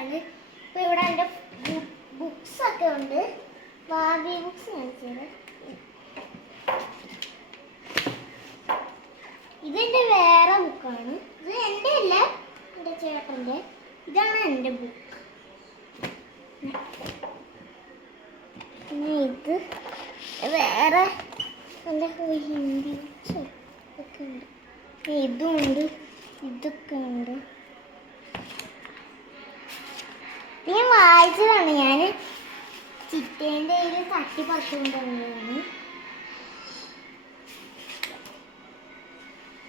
ബുക്കാണ്. ഇപ്പോൾ ഇവിടെ എൻ്റെ ബുക്സൊക്കെ ഉണ്ട്. ബാർബി ബുക്സ് കാണിച്ചത്. ഇതെൻ്റെ വേറെ ബുക്കാണ്. ഇത് എൻ്റെ അല്ല, എൻ്റെ ചേട്ടൻ്റെ. ഇതാണ് എൻ്റെ ബുക്ക്. പിന്നെ ഇത് വേറെ എൻ്റെ ഹിന്ദി ബുക്സ് ഒക്കെ ഉണ്ട്. ഇതും ഉണ്ട്, ഇതൊക്കെ ഉണ്ട്. ഞാൻ വായിച്ചതാണ്. ഞാൻ ചിറ്റേൻ്റെ കയ്യിൽ തട്ടി പറിച്ചുകൊണ്ടുവന്നതാണ്.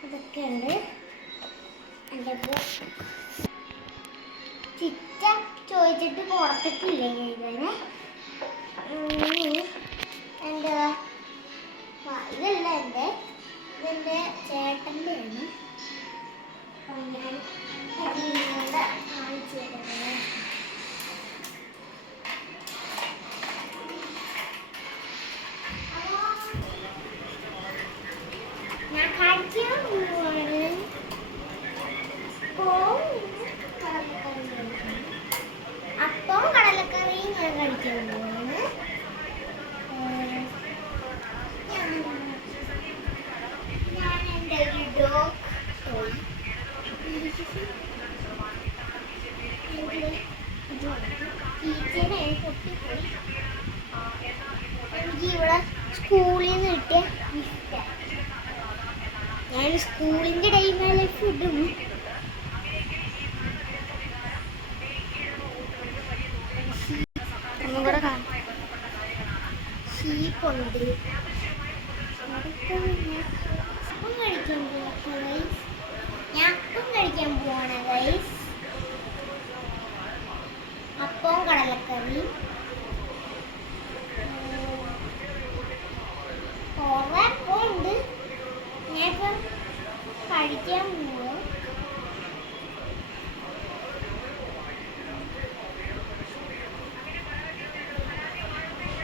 ഇതൊക്കെ ഉണ്ട് എൻ്റെ ചിറ്റ ചോദിച്ചിട്ട് കൊടുത്തിട്ടില്ല ഞാൻ ഇതുവരെ. എൻ്റെ ഇതല്ല എൻ്റെ, ഇതെൻ്റെ ചേട്ടൻ്റെ ആണ്. അപ്പം ഞാൻ കാണിച്ചു തരുന്നത്. ഞാൻ കഴിക്കാൻ പോവാണ്. അപ്പവും കടലക്കറിയും ഞാൻ കഴിക്കാൻ പോവാണ്. ഞാൻ എൻ്റെ ഒരു ഡോഗ് ടോയ് ടീച്ചറെ പൊട്ടിപ്പോയി. എനിക്ക് ഇവിടെ സ്കൂളിൽ നിന്ന് കിട്ടിയ ഗിഫ്റ്റാണ്. ഞാൻ സ്കൂളിൻ്റെ ടൈമിലെ ഫുഡും ഇവിടെ കാണാം. ഷീപ്പുണ്ട്. അപ്പം കഴിക്കാൻ പോവാണ് ഗൈസ്. ഞാൻ അപ്പം കഴിക്കാൻ പോവാണ് ഗൈസ്. അപ്പവും കടലക്കറി. കുറേ അപ്പം ഉണ്ട്. ഞാനിപ്പം കഴിക്കാൻ പോവാ.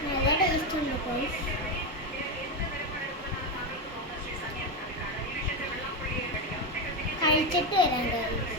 നല്ല ടേസ്റ്റ് ഉണ്ട് ഗൈസ്. കഴിച്ചിട്ട് വരാം ഗൈസ്.